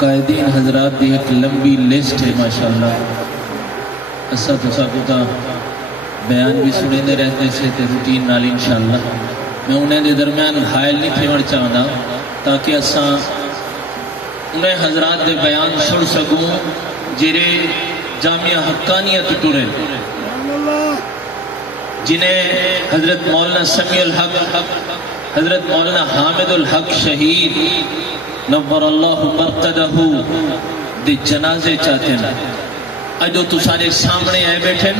قائدین حضرات دی ایک لمبی لسٹ ہے ماشاءاللہ. اسا تو بیان بھی سنے دے رہتے سے تے روٹین نال انشاءاللہ میں انہیں دے درمیان حائل نہیں تھیوڑ چاہتا تاکہ اسا انہیں حضرات دے بیان سن سکوں جرے جامعہ حقانیت ٹورے جنہیں حضرت مولانا سمیع الحق حضرت مولانا حامد الحق شہید نور اللہ مرقدہ دے جنازے چاہتے ہیں. اجو تو سارے سامنے آئے بیٹھے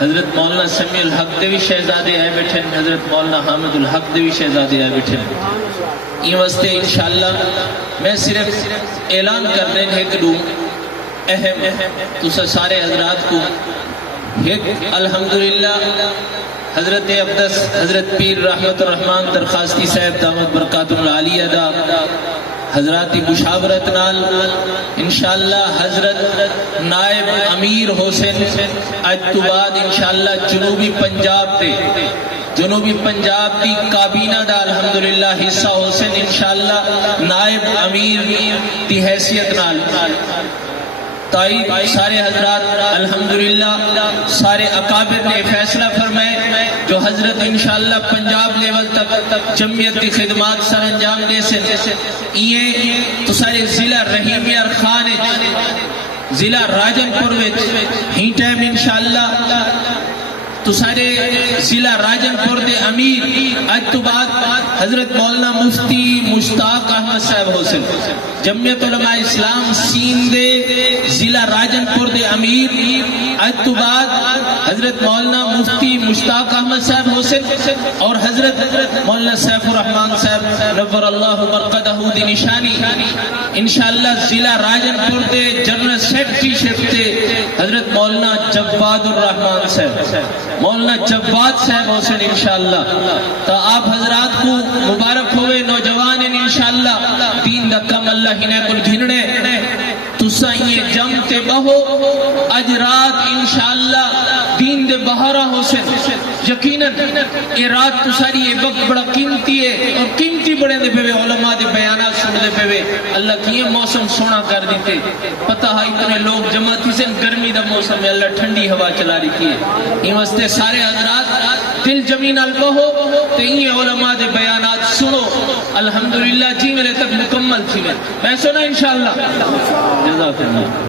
حضرت مولانا سمیع الحق دے بھی شہزادے آئے بیٹھے حضرت مولانا حامد الحق دے بھی شہزادے آئے بیٹھے. یہ واسطے انشاءاللہ میں صرف اعلان کرنے ایک دوں اہم تو سارے حضرات کو ایک الحمدللہ حضرت اقدس حضرت پیر رحمت الرحمن درخواستی صاحب دامت برکات العالیہ دا حضراتی مشاورت نال انشاءاللہ حضرت نائب امیر حسین آج تو بعد انشاءاللہ جنوبی پنجاب کی کابینہ دا الحمدللہ حصہ حسین انشاءاللہ نائب امیر دی حیثیت نال تائید سارے حضرات الحمدللہ سارے اکابر نے فیصلہ فرمائے جو حضرت انشاءاللہ پنجاب لیول تک جمعیت کی خدمات سر انجام دے سے یہ تو سارے ضلع رحیمیہ خان ضلع راجن پور ہی ٹائم انشاءاللہ تو سارے ضلع راجن پور دے امیر آج تو بعد حضرت مولانا مفتی مشتاق احمد صاحب حسین جمعیت علماء اسلام سین دے ضلع راجن پور دے امیر آج تو بعد حضرت مولانا مفتی مشتاق احمد صاحب حسین اور حضرت مولانا سیف الرحمن صاحب نور اللہ مرقدہ دی نشانی انشاءاللہ ضلع راجن پور دے جنرل سیکرٹری شپ دے حضرت مولانا جواد الرحمن صاحب مولانا جواد صاحب حسین انشاءاللہ تو آپ حضرات کو مبارک ہوئے نوجوان انشاءاللہ دین دا کم اللہ ہی کل گھننے تو سائیں جم تے بہو اج رات انشاءاللہ دین دے بہارا حسین یقیناً یہ رات تو ساری یہ وقت بڑا قیمتی ہے اور قیمتی بڑے دے پہ علماء دے بیانات سن دے پہ اللہ کی یہ موسم سونا کر دیتے پتہ ہے اتنے لوگ جمع تھی سے گرمی دا موسم میں اللہ ٹھنڈی ہوا چلا رہی ہے. یہ واسطے سارے حضرات دل جمین البہو تو یہ علماء دے بیانات سنو الحمدللہ جی میرے تک مکمل تھی میں سنا انشاءاللہ جزاک اللہ.